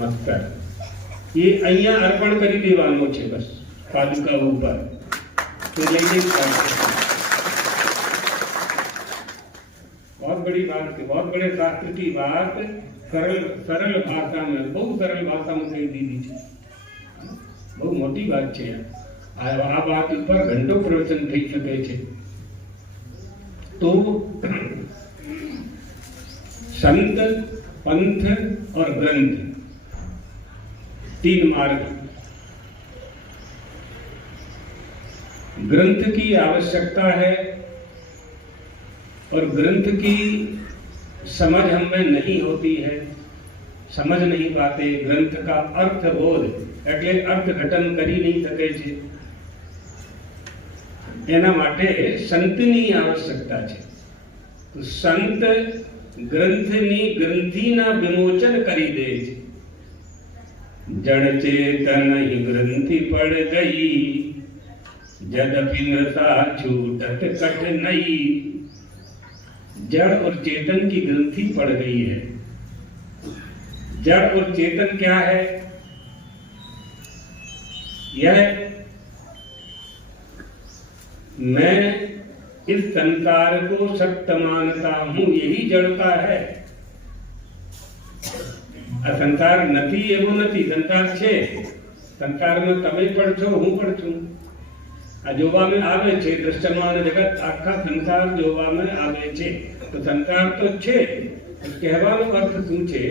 मस्तर ये અહીંયા અર્પણ કરી દેવાનો છે બસ પાદુકા ઉપર तो लेकिन बहुत बड़ी बात है, बहुत बड़े शास्त्र की बात सरल भाषा में बहुत सरल भाषा में कही दी है। बहुत मोटी बात है। आ बात पर घंटों प्रवचन थई सके छे। तो संत पंथ और ग्रंथ तीन मार्ग। ग्रंथ की आवश्यकता है और ग्रंथ की समझ हमें नहीं होती है, समझ नहीं पाते। ग्रंथ का अर्थ बोध એટલે અર્થઘટન કરી નહીં શકે છે। એના માટે સંતની આવશ્યકતા છે। તો સંત ગ્રંથની ગ્રંથિના વિમોચન કરી દે છે। જડ ચેતન ही ग्रंथि पड़ गई जदपि नृता छूटत कट नहीं। जड़ और चेतन की ग्रंथि पड़ गई है। जड़ और चेतन क्या है? यह मैं इस संसार को सत्य मानता हूं, यही जड़ता है। संसार नथी एवं नथी, संसार छे। संसार में तमे पण छो, हूँ पण छूं। आ जोवा में आवे छे, दृश्यमान जगत आखा संसार जोवा में आवे छे। तो संसार तो छे, कहेવાનો अर्थ શું છે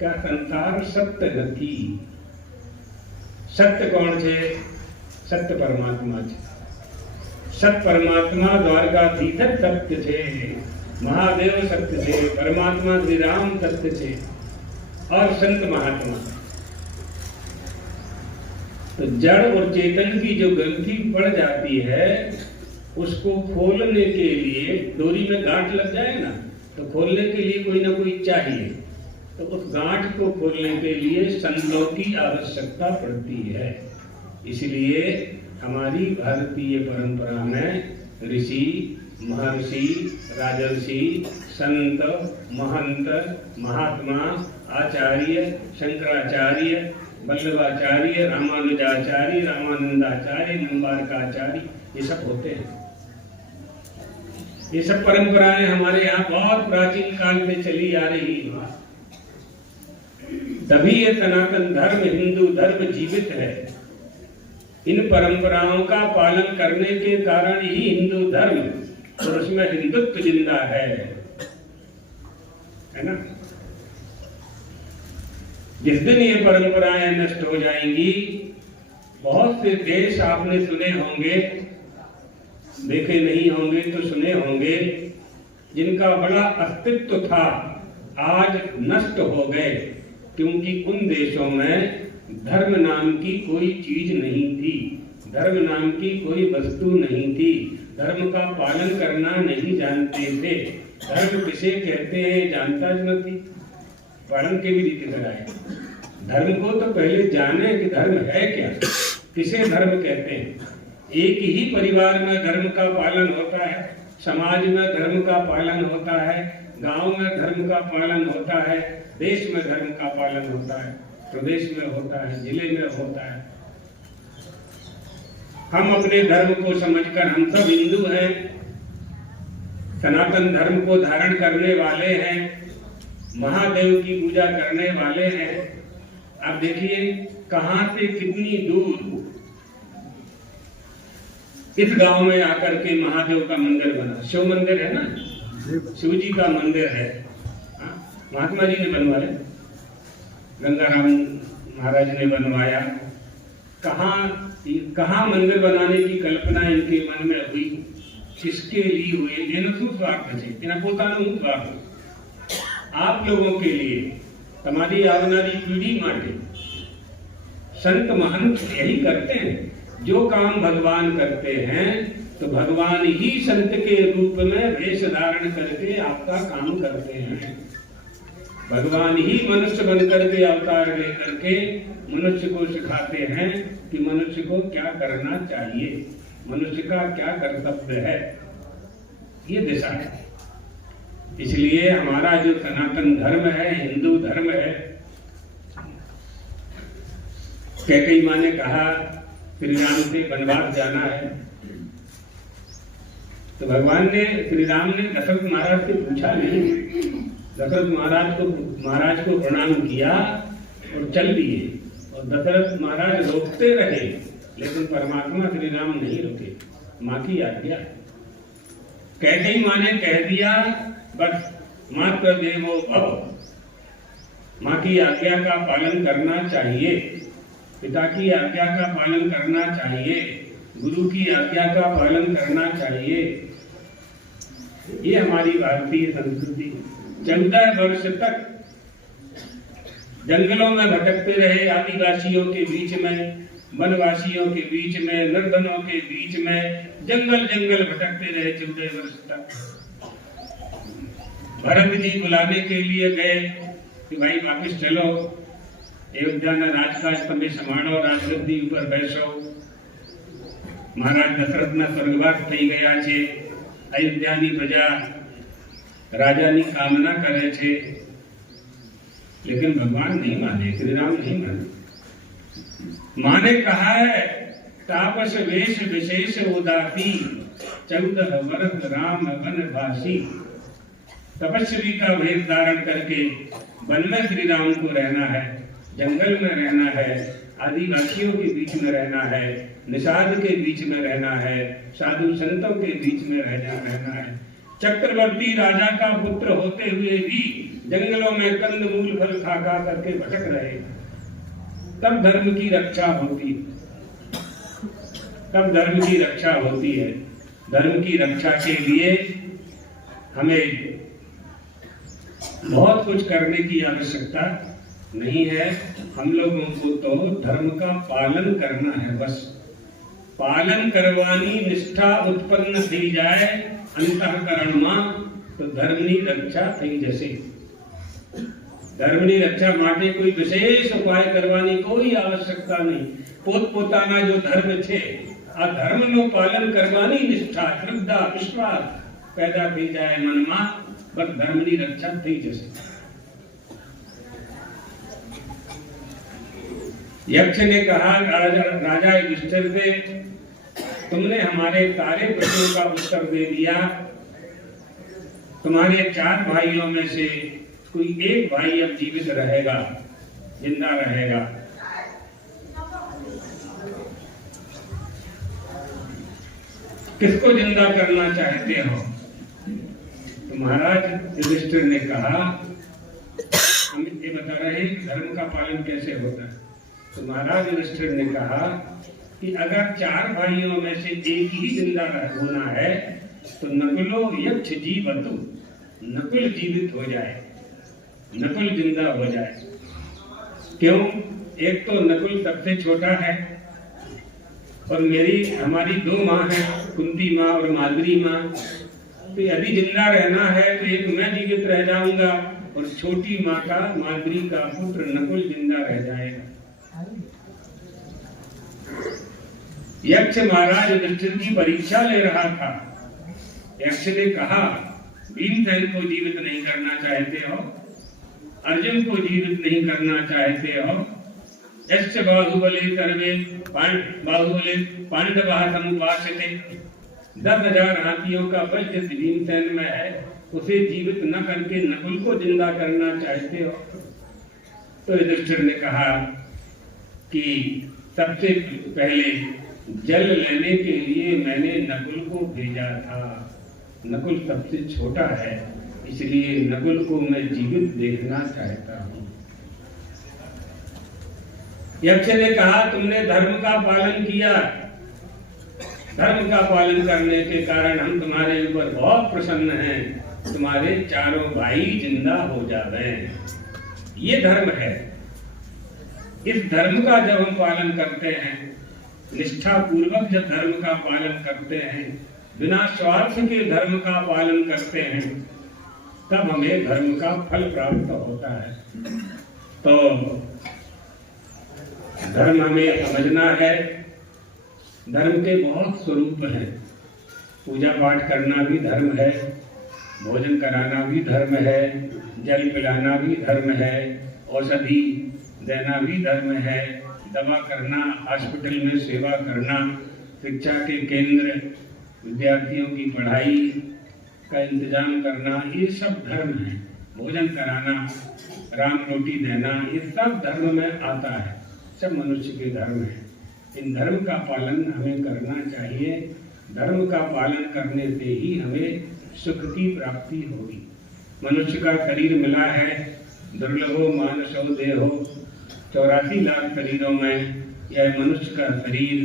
કે સંસાર સત્ય નથી। सत्य कौन छे? सत्य परमात्मा छे। सत्य परमात्मा द्वारकाधीश सत्य छे, महादेव सत्य छे, परमात्मा श्री राम सत्य छे और संत महात्मा। तो जड़ और चेतन की जो ग्रंथि पड़ जाती है उसको खोलने के लिए डोरी में गांठ लग जाए ना, तो खोलने के लिए कोई ना कोई चाहिए। तो उस गांठ को खोलने के लिए संतों की आवश्यकता पड़ती है। इसलिए हमारी भारतीय परंपरा में ऋषि, महर्षि, राजर्षि, संत, महंत, महात्मा, आचार्य, शंकराचार्य, वल्लभाचार्य, रामानुजाचार्य, रामानंदाचार्य, निम्बारकाचार्य, ये सब होते हैं। ये सब परंपराएं हमारे यहाँ बहुत प्राचीन काल में चली आ रही है। तभी ये सनातन धर्म, हिंदू धर्म जीवित है। इन परंपराओं का पालन करने के कारण ही हिंदू धर्म और उसमें हिंदुत्व जिंदा है ना। जिस दिन ये परंपराएं नष्ट हो जाएंगी, बहुत से देश आपने सुने होंगे, देखे नहीं होंगे तो सुने होंगे, जिनका बड़ा अस्तित्व था आज नष्ट हो गए, क्योंकि उन देशों में धर्म नाम की कोई चीज नहीं थी, धर्म नाम की कोई वस्तु नहीं थी, धर्म का पालन करना नहीं जानते थे। धर्म किसे कहते हैं जानता ज नहीं, पालन के भी रीति कराए। धर्म को तो पहले जाने कि धर्म है क्या, किसे धर्म कहते हैं। एक ही परिवार में धर्म का पालन होता है, समाज में धर्म का पालन होता है, गांव में धर्म का पालन होता है, देश में धर्म का पालन होता है, प्रदेश में होता है, जिले में होता है। हम अपने धर्म को समझकर, हम सब हिंदू हैं, सनातन धर्म को धारण करने वाले हैं, महादेव की पूजा करने वाले हैं। अब देखिए कहां से कितनी दूर इस गांव में आकर के महादेव का मंदिर बना। शिव मंदिर है ना, शिव जी का मंदिर है, महात्मा जी ने बनवाया, गंगाराम महाराज ने बनवाया। कहाँ मंदिर बनाने की कल्पना इनके मन में हुई, किसके लिए हुई? एनो શું સ્વાર્થ છે? એના પોતાનું સ્વાર્થ। आप लोगों के लिए, हमारी आवनारी पीढ़ी माटे संत महंत यही करते हैं। जो काम भगवान करते हैं तो भगवान ही संत के रूप में वेश धारण करके आपका काम करते हैं। भगवान ही मनुष्य बनकर के अवतार लेकर के मनुष्य को सिखाते हैं कि मनुष्य को क्या करना चाहिए, मनुष्य का क्या कर्तव्य है। ये दिशा है। इसलिए हमारा जो सनातन धर्म है, हिंदू धर्म है, कैकेयी माँ ने कहा श्री राम से वनवास जाना है। तो भगवान ने, श्री राम ने दशरथ महाराज से पूछा नहीं, दशरथ महाराज को प्रणाम किया और चल दिए। और दशरथ महाराज रोकते रहे, लेकिन परमात्मा श्री राम नहीं रुके, माँ की आज्ञा। कैकेयी माँ ने कह दिया बस मात्र देवो भव, माँ की आज्ञा का पालन करना चाहिए, पिता की आज्ञा का पालन करना चाहिए, गुरु की आज्ञा का पालन करना चाहिए। ये हमारी भारतीय संस्कृति। 14 वर्ष तक जंगलों में भटकते रहे, आदिवासियों के बीच में, वनवासियों के बीच में, निर्धनों के बीच में, जंगल जंगल भटकते रहे 14 वर्ष तक। भरत जी बुलाने के लिए गए कि भाई वापिस चलो, अयोध्या ना राजकाज तमे समाणो, राजगद्दी ऊपर बैसो। महाराज दशरथना स्वर्गवास થઈ ગયા છે, अयोध्याની प्रजा राजाની कामना करे छे, लेकिन भगवान नहीं माने, श्री राम नहीं माने। माँ ने कहा है तापस वेश विशेष उदासी, 14 वर्ष राम वनवासी। तपस्वी का वेश धारण करके वन में श्री राम को रहना है, जंगल में रहना है, आदिवासियों के बीच में रहना है, निषाद के बीच में रहना है, साधु संतों के बीच में रहना है। चक्रवर्ती राजा का पुत्र होते हुए भी जंगलों में कंदमूल फल खा खा करके भटक रहे, तब धर्म की रक्षा होती, तब धर्म की रक्षा होती है। धर्म की रक्षा के लिए हमें बहुत कुछ करने की आवश्यकता नहीं है। हम लोगों को तो धर्म का पालन करना है, बस पालन करवानी निष्ठा उत्पन्न थी जाए अंतःकरण में, तो धर्मनी रक्षा थी जैसे। धर्मनी रक्षा માટે कोई विशेष उपाय करवानी कोई आवश्यकता नहीं। પોતપોતાના जो धर्म છે, આ ધર્મનું પાલન કરવાની નિષ્ઠા, શ્રદ્ધા, વિશ્વાસ पैदा થઈ જાય મનમાં, બસ ધર્મની રક્ષા થઈ જશે। यक्ष ने कहा राजा युधिष्ठिर से, तुमने हमारे सारे प्रश्नों का उत्तर दे दिया, तुम्हारे 4 भाइयों में से कोई एक भाई अब जीवित रहेगा, जिंदा रहेगा। किसको जिंदा करना चाहते हो? तो महाराज युधिष्ठिर ने कहा, हम ये बता रहे हैं कि धर्म का पालन कैसे होता है। तो महाराज युधिष्ठिर ने कहा कि अगर 4 भाइयों में से एक ही जिंदा होना है तो नकुलो यक्ष जीवतु, नकुल जीवित हो जाए, नकुल जिंदा हो जाए। क्यों? एक तो नकुल सबसे छोटा है और हमारी 2 माँ है, कुंती माँ और माद्री माँ। तो यदि जिंदा रहना है तो एक मैं जीवित रह जाऊंगा और छोटी माँ का, माद्री का पुत्र नकुल जिंदा रह जाएगा। यक्ष महाराज युधिष्ठिर की परीक्षा ले रहा था। यक्ष ने कहा, भीमसेन को जीवित नहीं करना चाहते हो, अर्जुन को जीवित नहीं करना चाहते हो, यश्च बाहुबले सर्वे बाहुबले पांडवाः समुपास्यते, 10,000 हाथियों का बल जिस भीमसेन में है, उसे जीवित न करके नकुल को जिंदा करना चाहते हो। तो युधिष्ठिर ने कहा कि सबसे पहले जल लेने के लिए मैंने नकुल को भेजा था, नकुल सबसे छोटा है, इसलिए नकुल को मैं जीवित देखना चाहता हूँ। यक्ष ने कहा, तुमने धर्म का पालन किया, धर्म का पालन करने के कारण हम तुम्हारे ऊपर बहुत प्रसन्न हैं, तुम्हारे 4 भाई जिंदा हो जावे। ये धर्म है। इस धर्म का जब हम पालन करते हैं, निष्ठा पूर्वक जब धर्म का पालन करते हैं, बिना स्वार्थ के धर्म का पालन करते हैं, तब हमें धर्म का फल प्राप्त होता है। तो धर्म हमें समझना है। धर्म के बहुत स्वरूप हैं। पूजा पाठ करना भी धर्म है, भोजन कराना भी धर्म है, जल पिलाना भी धर्म है, औषधि देना भी धर्म है, दवा करना, हॉस्पिटल में सेवा करना, शिक्षा के केंद्र, विद्यार्थियों की पढ़ाई का इंतजाम करना, ये सब धर्म है। भोजन कराना, राम रोटी देना, ये सब धर्म में आता है, सब मनुष्य के धर्म है। इन धर्म का पालन हमें करना चाहिए। धर्म का पालन करने से ही हमें सुख की प्राप्ति होगी। मनुष्य का शरीर मिला है, दुर्लभो मानसो देहो, 84 लाख शरीरों में यह मनुष्य का शरीर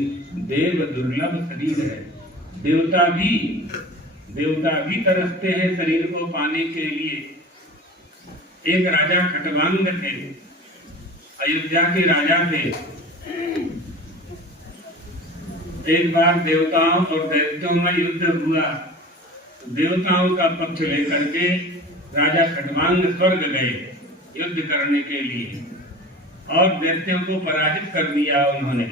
देव दुर्लभ शरीर है। देवता भी तरसते हैं शरीर को पाने के लिए। एक राजा खटवांग थे, अयोध्या के राजा थे। एक बार देवताओं और दैत्यों में युद्ध हुआ। देवताओं का पक्ष लेकर के राजा खटवांग स्वर्ग गए युद्ध करने के लिए और दैत्यों को पराजित कर दिया उन्होंने।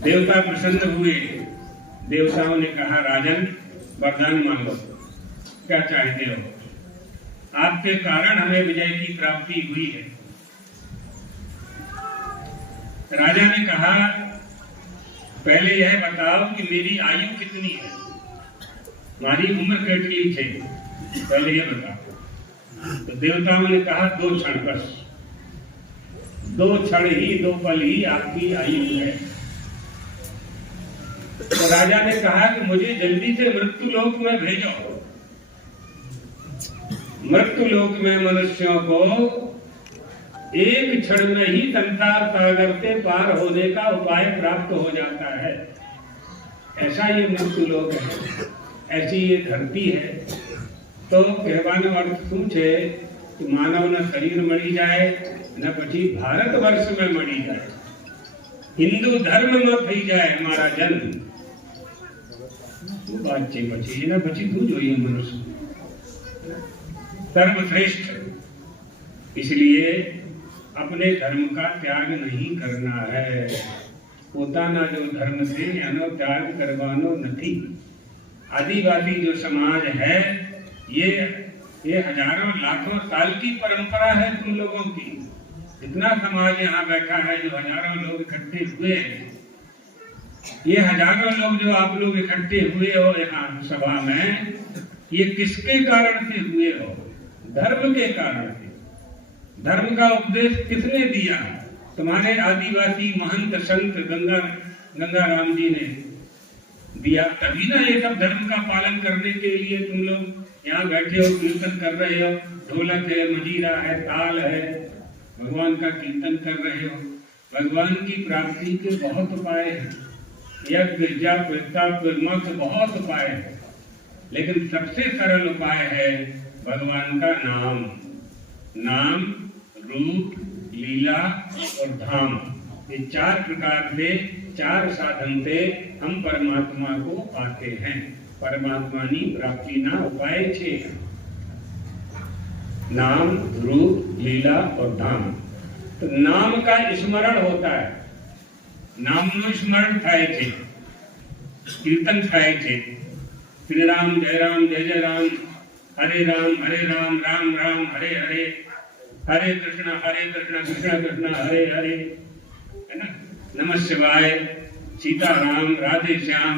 देवता प्रसन्न हुए। देवताओं ने कहा, राजन वरदान मांगो, क्या चाहते हो? आपके कारण हमें विजय की प्राप्ति हुई है। राजा ने कहा, पहले यह बताओ कि मेरी आयु कितनी है, हमारी उम्र कितनी है, पहले यह बताओ। तो देवताओं ने कहा, 2 क्षण, बस 2 क्षण ही, 2 पल ही आपकी आयु है। तो राजा ने कहा कि मुझे जल्दी से मृत्यु लोक में भेजो। मृत्यु लोक में मनुष्यों को एक क्षण में ही संसार सागर से पार होने का उपाय प्राप्त हो जाता है। ऐसा ये मृत्यु लोक है, ऐसी ये धरती है। तो कहवानो अर्थ पूछे कि मानव न शरीर मरी जाए, न પછી भारतवर्ष में मरी जाए, हिंदू धर्म में થઈ जाए हमारा जन्म। बात છે પછી એના પછી શું જોઈએ મનુષ્ય? सर्वश्रेष्ठ। इसलिए अपने धर्म का त्याग नहीं करना है। પોતાના जो धर्म से એનો त्याग करवानो નથી। आदिवासी जो समाज है, ये हजारों लाखों साल की परंपरा है तुम लोगों की। इतना समाज यहाँ बैठा है जो हजारों लोग इकट्ठे हुए हैं। ये हजारों लोग जो आप लोग इकट्ठे हुए हो यहाँ सभा में, ये किसके कारण से हुए हो? धर्म के कारण से। धर्म का उपदेश किसने दिया? तुम्हारे आदिवासी महंत संत गंगाराम जी ने दिया। तभी ना ये सब धर्म का पालन करने के लिए तुम लोग यहाँ बैठे हो, कीर्तन कर रहे हो। ढोलक है, मजीरा है, ताल है, भगवान का कीर्तन कर रहे हो। भगवान की प्राप्ति के बहुत उपाय हैं, यज्ञ जप तप मत बहुत उपाय है, लेकिन सबसे सरल उपाय है भगवान का नाम। नाम, रूप, लीला और धाम, ये 4 प्रकार से, 4 साधन से हम परमात्मा को पाते हैं। परमात्मा ની પ્રાપ્તિના ઉપાય છે नाम, रूप, लीला और धाम। तो नाम का स्मरण होता है, नामનું स्मरण થાય છે, कीर्तन થાય છે। श्री राम जय राम, हरे राम राम हरे हरे, हरे कृष्ण कृष्ण कृष्ण हरे हरे, है ना। नमः शिवाय, सीता राम, राधे श्याम,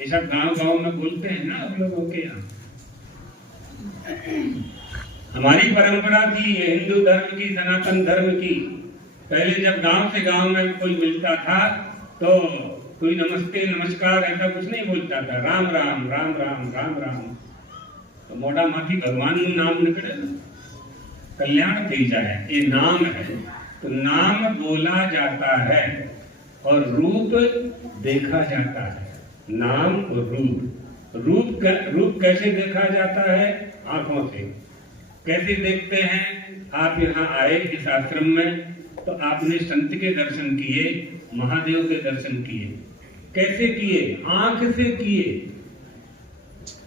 ये सब गांव में बोलते हैं ना आप लोगों के यहाँ। हमारी परंपरा थी ये हिंदू धर्म की, सनातन धर्म की। पहले जब गांव से गांव में कोई मिलता था तो कोई नमस्ते नमस्कार ऐसा कुछ नहीं बोलता था। राम राम राम राम राम राम, तो मोटा माथी भगवान नाम निकले, कल्याण थी जाए, ये नाम है। तो नाम बोला जाता है और रूप देखा जाता है। नाम और रूप कैसे देखा जाता है? आंखों से। कैसे देखते हैं? आप यहाँ आए इस आश्रम में तो आपने संत के दर्शन किए, महादेव के दर्शन किए। कैसे किए? आंख से किए,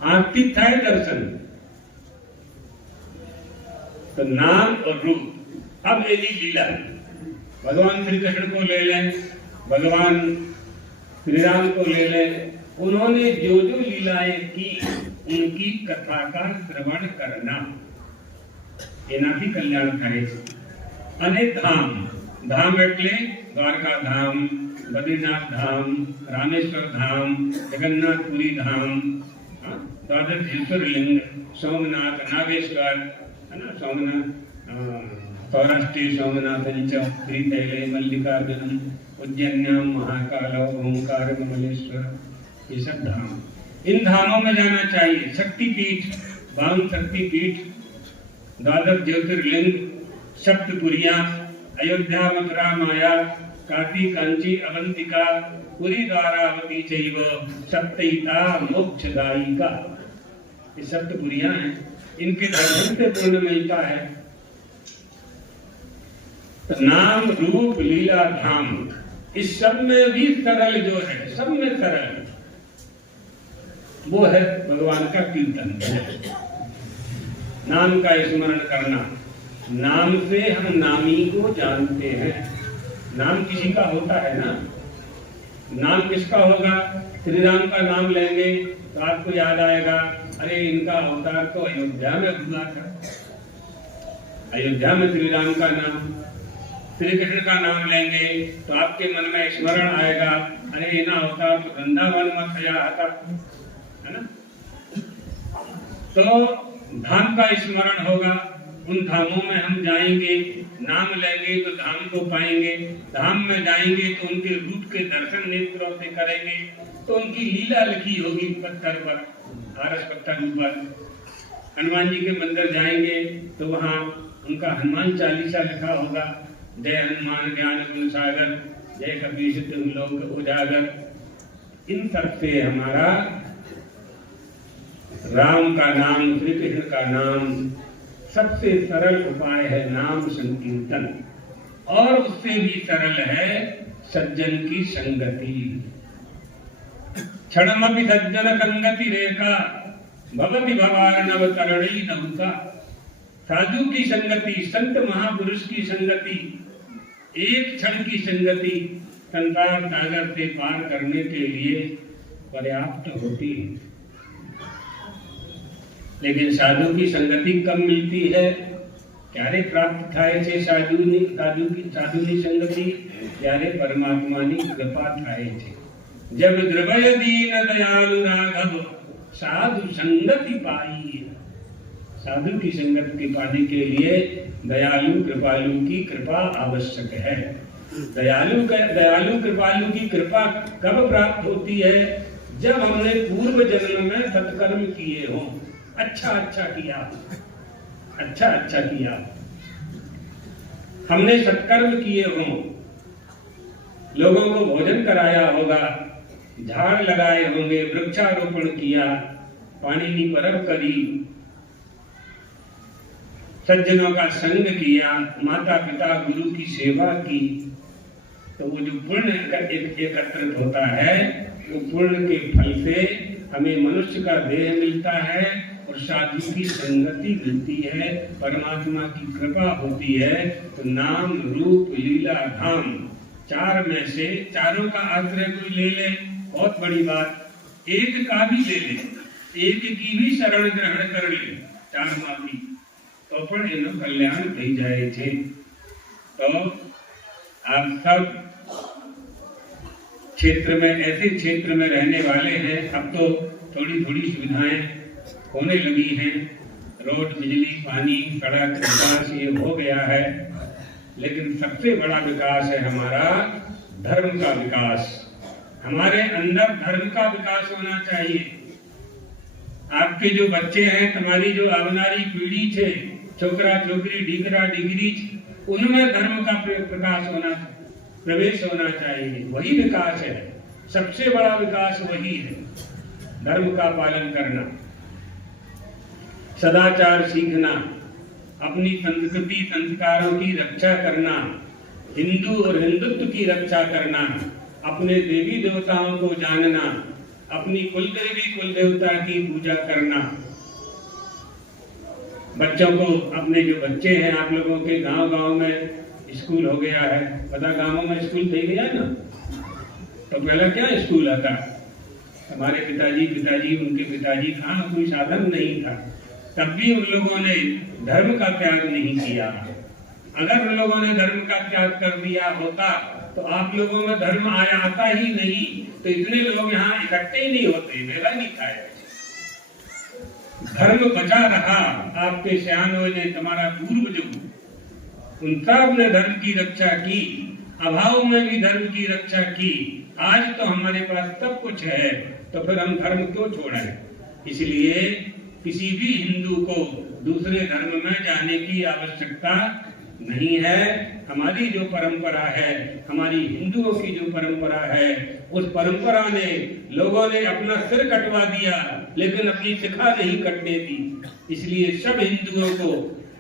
आंखिक था दर्शन। तो नाम और रूप। अब ये लीला, भगवान श्री कृष्ण को ले लें, भगवान श्री राम को ले लें। उन्होंने जो जो लीलाएं की उनकी कथा का श्रवण करना, एनाથી કલ્યાણ થાય છે। અને ધામ, धाम એટલે द्वारका धाम, बद्रीनाथ धाम, रामेश्वर धाम, जगन्नाथपुरी धाम, द्वादश ज्योतिर्लिंग, सोमनाथ, नागेश्वर, है ना, सोमनाथ, सौराष्ट्रीय सोमनाथ, श्रीशैले, मल्लिकार्जुन, उज्जैन्याम महाकाल, ओंकार, कमलेश्वर, ये सब धाम। इन धामों में जाना चाहिए। शक्तिपीठ, 52 शक्तिपीठ, द्वादश ज्योतिर्लिंग, सप्तपुरियां, अयोध्या, मथुरा, माया, काशी, कांची, अवंतिका, पुरी, द्वारावती चैव सप्तैता मोक्षदायिका, ये सप्तपुरियां हैं। इनके दर्शन से पुण्य मिलता है। नाम रूप लीला धाम, इस सब में भी सरल जो है, सब में सरल वो है भगवान का कीर्तन। नाम का स्मरण करना। नाम से हम नामी को जानते हैं। नाम किसी का होता है ना। नाम किसका होगा? श्री राम का नाम लेंगे तो आपको याद आएगा, अरे इनका अवतार तो अयोध्या में हुआ था। अयोध्या में श्री राम का नाम। श्री कृष्ण का नाम लेंगे तो आपके मन में स्मरण आएगा, अरे इना अवतार तो वृंदावन में थया था, है ना। तो धाम का स्मरण होगा। उन धामों में हम जाएंगे, नाम लेंगे तो धाम को पाएंगे। धाम में जाएंगे तो उनके रूप के दर्शन नेत्रों से करेंगे, तो उनकी लीला लिखी होगी पत्थर पर, आरस पत्थर ऊपर। हनुमान जी के मंदिर जाएंगे तो वहाँ उनका हनुमान चालीसा लिखा होगा, जय हनुमान ज्ञान गुण सागर, जय कपीश तुम लोक उजागर। इन सब से हमारा राम का नाम, श्री कृष्ण का नाम, सबसे सरल उपाय है नाम संकीर्तन। और उससे भी सरल है सज्जन की संगति। क्षणमपि सज्जन संगति रेखा भवति भवार्णव तरणी नौका। साधु की संगति, संत महापुरुष की संगति, एक क्षण की संगति संसार सागर से पार करने के लिए पर्याप्त होती है। लेकिन साधु की संगति कब मिलती है? क्यारे प्राप्त थाय छे साधुनी संगति? क्यारे परमात्मानी कृपा थाय छे। जब द्रवय दीन दयालु राघव साधु संगति पाई। साधु की संगति पाने के लिए दयालु कृपालु की कृपा आवश्यक है। दयालु कृपालु की कृपा कब प्राप्त होती है? जब हमने पूर्व जन्म में सत्कर्म किए हों, अच्छा किया, हमने सत्कर्म किए हों, लोगों को भोजन कराया होगा, झाड़ लगाए होंगे, वृक्षारोपण किया, पानी की परब करी, सज्जनों का संग किया, माता पिता गुरु की सेवा की, तो वो जो पुण्य एकत्रित होता है, वो पुण्य के फल से हमें मनुष्य का देह मिलता है और साधु की संगति मिलती है, परमात्मा की कृपा होती है। तो नाम रूप लीला धाम, चार में से चारों का आश्रय कोई ले ले, बहुत बड़ी बात। एक का भी ले ले, एक की भी शरण ग्रहण कर ले, चार माफी, तो पण एनो कल्याण થઈ જાય છે। तो आप सब क्षेत्र में, ऐसे क्षेत्र में रहने वाले हैं। अब तो थोड़ी थोड़ी सुविधाएं होने लगी हैं, रोड, बिजली, पानी, सड़क, विकास ये हो गया है। लेकिन सबसे बड़ा विकास है हमारा धर्म का विकास। हमारे अंदर धर्म का विकास होना चाहिए। आपके जो बच्चे हैं, तुम्हारी जो आवनारी पीढ़ी है, छोकरा छोकरी, डीकरा डिगरी, उनमें धर्म का प्रवेश होना चाहिए। वही विकास है, सबसे बड़ा विकास वही है, धर्म का पालन करना, सदाचार सीखना, अपनी संस्कृति संस्कारों की रक्षा करना, हिंदू और हिंदुत्व की रक्षा करना, अपने देवी देवताओं को जानना, अपनी कुलदेवी कुल देवता की पूजा करना। बच्चों को, अपने जो बच्चे हैं आप लोगों के गांव-गांव में स्कूल हो गया है, पता गांवों में स्कूल दे गया है ना। तो पहले क्या स्कूल आता, हमारे पिताजी उनके पिताजी कहाँ, कोई साधन नहीं था, तब भी उन लोगों ने धर्म का त्याग नहीं किया। अगर उन लोगों ने धर्म का त्याग कर दिया होता तो आप लोगों में धर्म आया आता ही नहीं, तो इतने लोग यहाँ इकट्ठे ही नहीं होते, मेला नहीं खाए। धर्म बचा रहा, आपके सयानों ने, तुम्हारा पूर्वज, उन सब ने धर्म की रक्षा की, अभाव में भी धर्म की रक्षा की। आज तो हमारे पास सब कुछ है, तो फिर हम धर्म क्यों छोड़ें? इसलिए किसी भी हिंदू को दूसरे धर्म में जाने की आवश्यकता नहीं है। हमारी जो परंपरा है, हमारी हिंदुओं की जो परंपरा है, उस परंपरा ने लोगों ने अपना सिर कटवा दिया, लेकिन अपनी शिखा नहीं कटने दी। इसलिए सब हिंदुओं को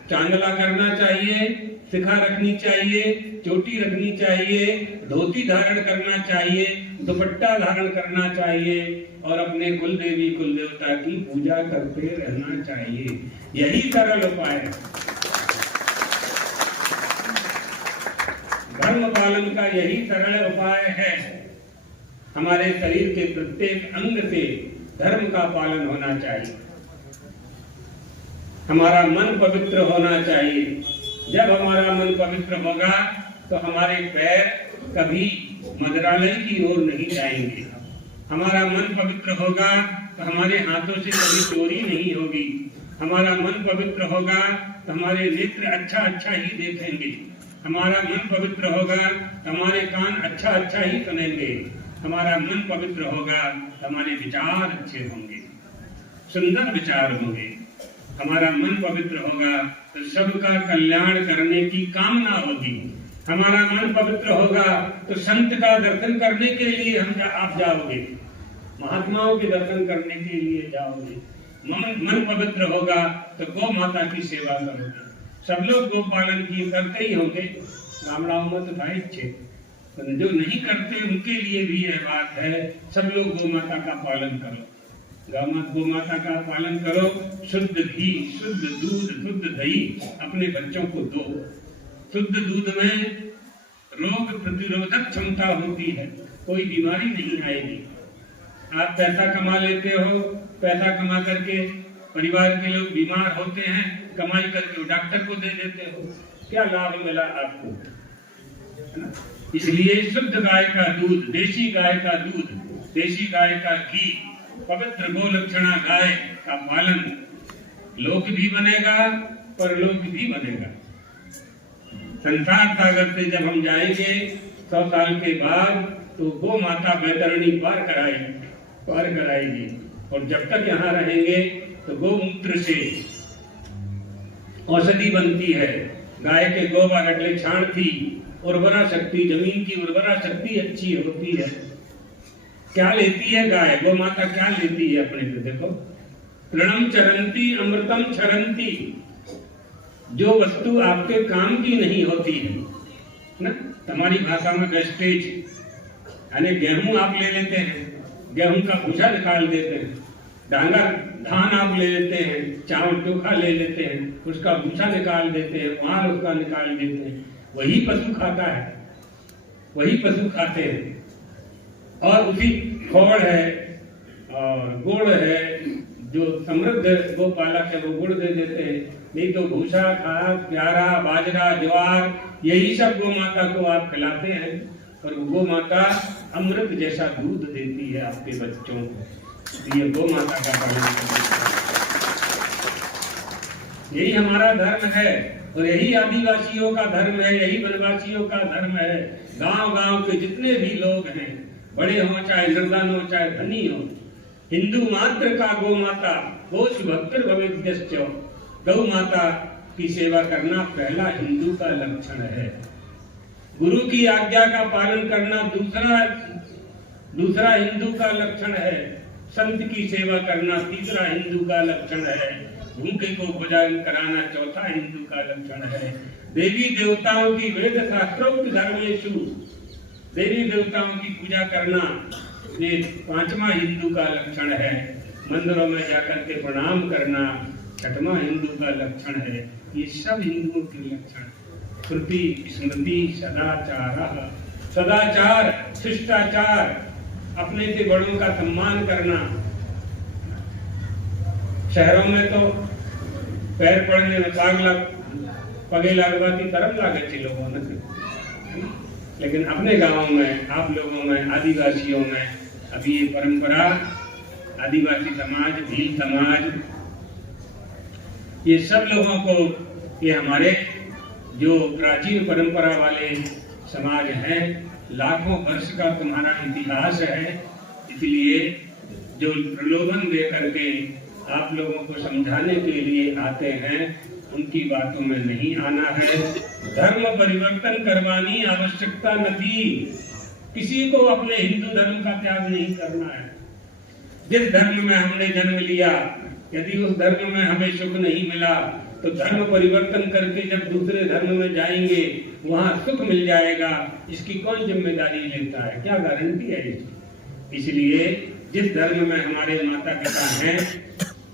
चांदला करना चाहिए, शिखा रखनी चाहिए, चोटी रखनी चाहिए, धोती धारण करना चाहिए, दुपट्टा धारण करना चाहिए और अपने कुल देवी कुल देवता की पूजा करते रहना चाहिए। यही सरल उपाय है। धर्म पालन का यही सरल उपाय है। हमारे शरीर के प्रत्येक अंग से धर्म का पालन होना चाहिए। हमारा मन पवित्र होना चाहिए। जब हमारा मन पवित्र होगा तो हमारे पैर कभी मंदिरालय की ओर नहीं जाएंगे। हमारा मन पवित्र होगा तो हमारे हाथों से कभी चोरी नहीं होगी। हमारा मन पवित्र होगा तो हमारे नेत्र अच्छा अच्छा ही देखेंगे। हमारा मन पवित्र होगा तो हमारे कान अच्छा अच्छा ही सुनेंगे। हमारा मन पवित्र होगा तो हमारे विचार अच्छे होंगे, सुंदर विचार होंगे। हमारा मन पवित्र होगा तो सबका कल्याण करने की कामना होगी। हमारा मन पवित्र होगा तो संत का दर्शन करने के लिए आप जाओगे, महात्माओं के दर्शन करने के लिए जाओगे। मन पवित्र होगा तो गौ माता की सेवा करोगे। सब लोग गो पालन की करते ही होंगे, गामड़ाओं में तो भाई छे, जो नहीं करते उनके लिए भी यह बात है, सब लोग गौ माता का पालन करो। गौ माता का पालन करो। शुद्ध घी, शुद्ध दूध, शुद्ध दही अपने बच्चों को दो। शुद्ध दूध में रोग प्रतिरोधक क्षमता होती है, कोई बीमारी नहीं आएगी। आप पैसा कमा लेते हो, पैसा कमा करके परिवार के लोग बीमार होते हैं, कमाई करके डॉक्टर को दे देते हो, क्या लाभ मिला आपको? है ना? इसलिए शुद्ध गाय का दूध, देशी गाय का दूध, देशी गाय का घी, पवित्र गोलक्षणा गाय का पालन, लोक भी बनेगा परलोक भी बनेगा। संसार सागर से जब हम जाएंगे 100 साल के बाद, तो गो माता बैतरणी पार कराएगी। और जब तक यहाँ रहेंगे तो गोमूत्र से औषधि बनती है। गाय के गोबर अगले छाण थी, उर्वरा शक्ति, जमीन की उर्वरा शक्ति अच्छी होती है। क्या लेती है गाय, गो माता क्या लेती है अपने को? देखो, तृणम चरंती अमृतम क्षरंती। जो वस्तु आपके काम की नहीं होती है ना, हमारी भाषा में वेस्टेज, यानी गेहूं आप ले लेते हैं, गेहूं का भूसा निकाल देते हैं, डांगा धान आप ले लेते हैं, चावल चोखा ले लेते हैं, उसका भूसा निकाल देते हैं, माल उसका निकाल देते हैं, वही पशु खाता है, वही पशु खाते हैं। और उसी खोड़ है और गुड़ है, जो समृद्ध गोपालक है वो गुड़ दे देते हैं। नहीं तो भूसा, खाद, प्यारा, बाजरा, ज्वार, यही सब गो माता को आप खिलाते हैं। और गो माता अमृत जैसा दूध देती है आपके बच्चों को। ये गो माता का पालन, यही हमारा धर्म है और यही आदिवासियों का धर्म है, यही वनवासियों का धर्म है। गांव-गांव के जितने भी लोग हैं, बड़े हो चाहे निर्धन हो चाहे धनी हो, हिंदू मात्र का गौ माता गोश भक्तर भवेद्यश्च, गौ माता की सेवा करना पहला हिंदू का लक्षण है। गुरु की आज्ञा का पालन करना दूसरा हिंदू का लक्षण है। संत की सेवा करना तीसरा हिंदू का लक्षण है। भूखे को भोजन कराना चौथा हिंदू का लक्षण है। देवी देवताओं की वेद शास्त्रोक्त धर्मेषु, देवी देवताओं की पूजा करना ये पांचवा हिंदू का लक्षण है। मंदिरों में जाकर के प्रणाम करना छठवां हिंदू का लक्षण है। ये सब हिंदुओं के लक्षण। श्रुति स्मृति सदाचार, सदाचार शिष्टाचार, अपने से बड़ों का सम्मान करना। शहरों में तो पैर पड़ने में पगे लागवाती तरफ लागे थे लोगों ने, लेकिन अपने गांवों में, आप लोगों में, आदिवासियों में अभी ये परंपरा, आदिवासी समाज, भील समाज, ये सब लोगों को, ये हमारे जो प्राचीन परंपरा वाले समाज हैं, लाखों वर्ष का तुम्हारा इतिहास है, इसलिए जो प्रलोभन दे करके आप लोगों को समझाने के लिए आते हैं, उनकी बातों में नहीं आना है। धर्म परिवर्तन करवानी आवश्यकता नहीं, किसी को अपने हिंदू धर्म का त्याग नहीं करना है। जिस धर्म में हमने जन्म लिया, यदि उस धर्म में हमें सुख नहीं मिला तो धर्म परिवर्तन करके जब दूसरे धर्म में जाएंगे वहां सुख मिल जाएगा, इसकी कौन जिम्मेदारी लेता है, क्या गारंटी है इसकी? इसलिए जिस धर्म में हमारे माता पिता हैं,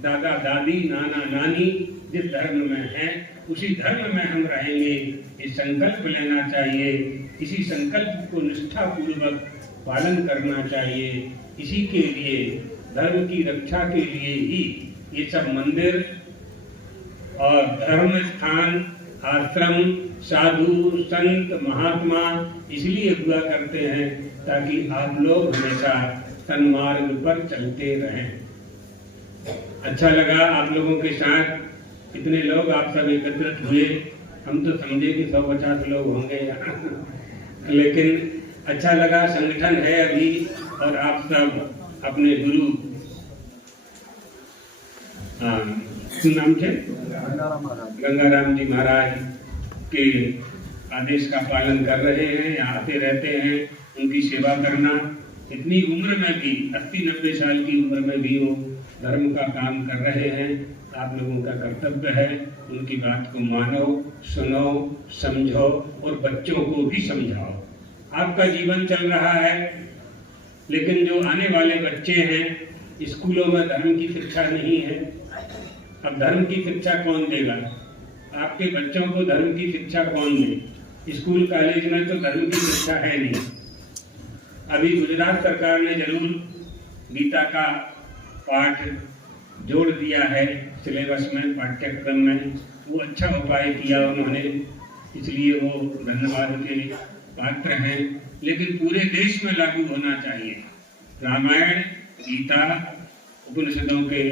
दादा दादी, नाना नानी जिस धर्म में हैं, उसी धर्म में हम रहेंगे, ये संकल्प लेना चाहिए। इसी संकल्प को निष्ठा पूर्वक पालन करना चाहिए। इसी के लिए, धर्म की रक्षा के लिए ही ये सब मंदिर और धर्म स्थान, आश्रम, साधु, संत, महात्मा इसलिए हुआ करते हैं ताकि आप लोग हमेशा सन्मार्ग पर चलते रहें। अच्छा लगा आप लोगों के साथ इतने लोग आप सब एकत्रित हुए। हम तो समझे कि 150 लोग होंगे यहाँ, लेकिन अच्छा लगा, संगठन है अभी, और आप सब अपने गुरु नाम से गंगाराम जी महाराज के आदेश का पालन कर रहे हैं, यहाँ आते रहते हैं, उनकी सेवा करना। इतनी उम्र में भी, 80-90 साल की उम्र में भी वो धर्म का काम कर रहे हैं। आप लोगों का कर्तव्य है उनकी बात को मानो, सुनो, समझो और बच्चों को भी समझाओ। आपका जीवन चल रहा है, लेकिन जो आने वाले बच्चे हैं, स्कूलों में धर्म की शिक्षा नहीं है। अब धर्म की शिक्षा कौन देगा? आपके बच्चों को धर्म की शिक्षा कौन दे? स्कूल कॉलेज में तो धर्म की शिक्षा है नहीं। अभी गुजरात सरकार ने जरूर गीता का पाठ जोड़ दिया है सिलेबस में, पाठ्यक्रम में। वो अच्छा उपाय किया उन्होंने, इसलिए वो धन्यवाद के पात्र हैं। लेकिन पूरे देश में लागू होना चाहिए। रामायण, गीता, उपनिषदों के,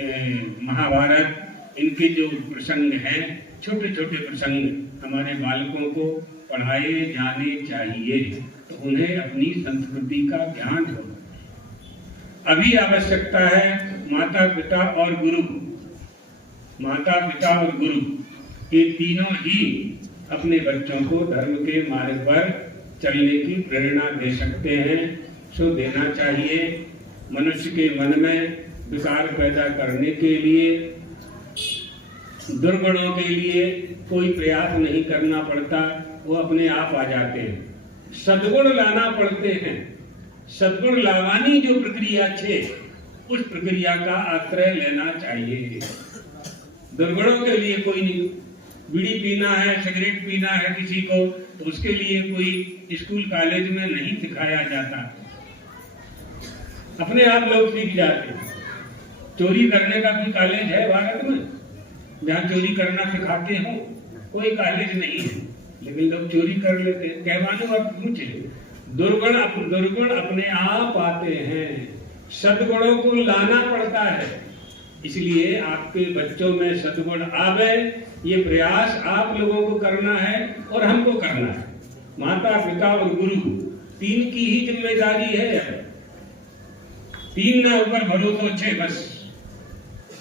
महाभारत, इनके जो प्रसंग हैं, छोटे छोटे प्रसंग हमारे बालकों को पढ़ाए जाने चाहिए, तो उन्हें अपनी संस्कृति का ज्ञान हो। अभी आवश्यकता है माता पिता और गुरु। माता पिता और गुरु ये तीनों ही अपने बच्चों को धर्म के मार्ग पर चलने की प्रेरणा दे सकते हैं, सो देना चाहिए। मनुष्य के मन में विकार पैदा करने के लिए, दुर्गुणों के लिए कोई प्रयास नहीं करना पड़ता, वो अपने आप आ जाते हैं। सद्गुण लाना पड़ते हैं। सद्गुण लावानी जो प्रक्रिया छे, उस प्रक्रिया का आश्रय लेना चाहिए। दुर्गुणों के लिए कोई नहीं। बीड़ी पीना है, सिगरेट पीना है किसी को, तो उसके लिए कोई स्कूल कॉलेज में नहीं सिखाया जाता, अपने आप लोग सीख जाते हैं। चोरी करने का कोई कॉलेज है भारत में जहाँ चोरी करना सिखाते हो? कोई कॉलेज नहीं है, लेकिन लोग चोरी कर लेते हैं। कहवाने और पूछे, दुर्गुण अपने आप आते हैं, सद्गुणों को लाना पड़ता है। इसलिए आपके बच्चों में सद्गुण आवे, ये प्रयास आप लोगों को करना है और हमको करना है। माता पिता और गुरु तीन की ही जिम्मेदारी है। तीन न ऊपर भरोसा छे बस।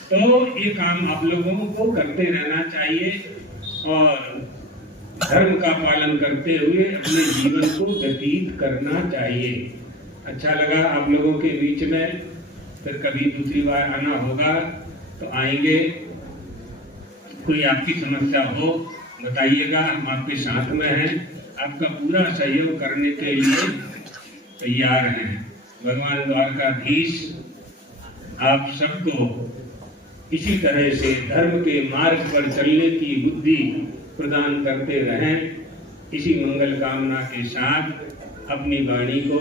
तो ये काम आप लोगों को करते रहना चाहिए और धर्म का पालन करते हुए अपने जीवन को व्यतीत करना चाहिए। अच्छा लगा आप लोगों के बीच में। फिर कभी दूसरी बार आना होगा तो आएंगे। कोई आपकी समस्या हो बताइएगा, हम आपके साथ में हैं, आपका पूरा सहयोग करने के लिए तैयार हैं। भगवान द्वारकाधीश आप सबको इसी तरह से धर्म के मार्ग पर चलने की बुद्धि प्रदान करते रहें। इसी मंगल कामना के साथ अपनी वाणी को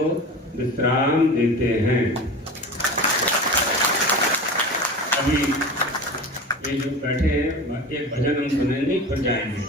विश्राम देते हैं। अभी ये जो बैठे हैं, एक भजन हम सुनेंगे फिर जाएंगे।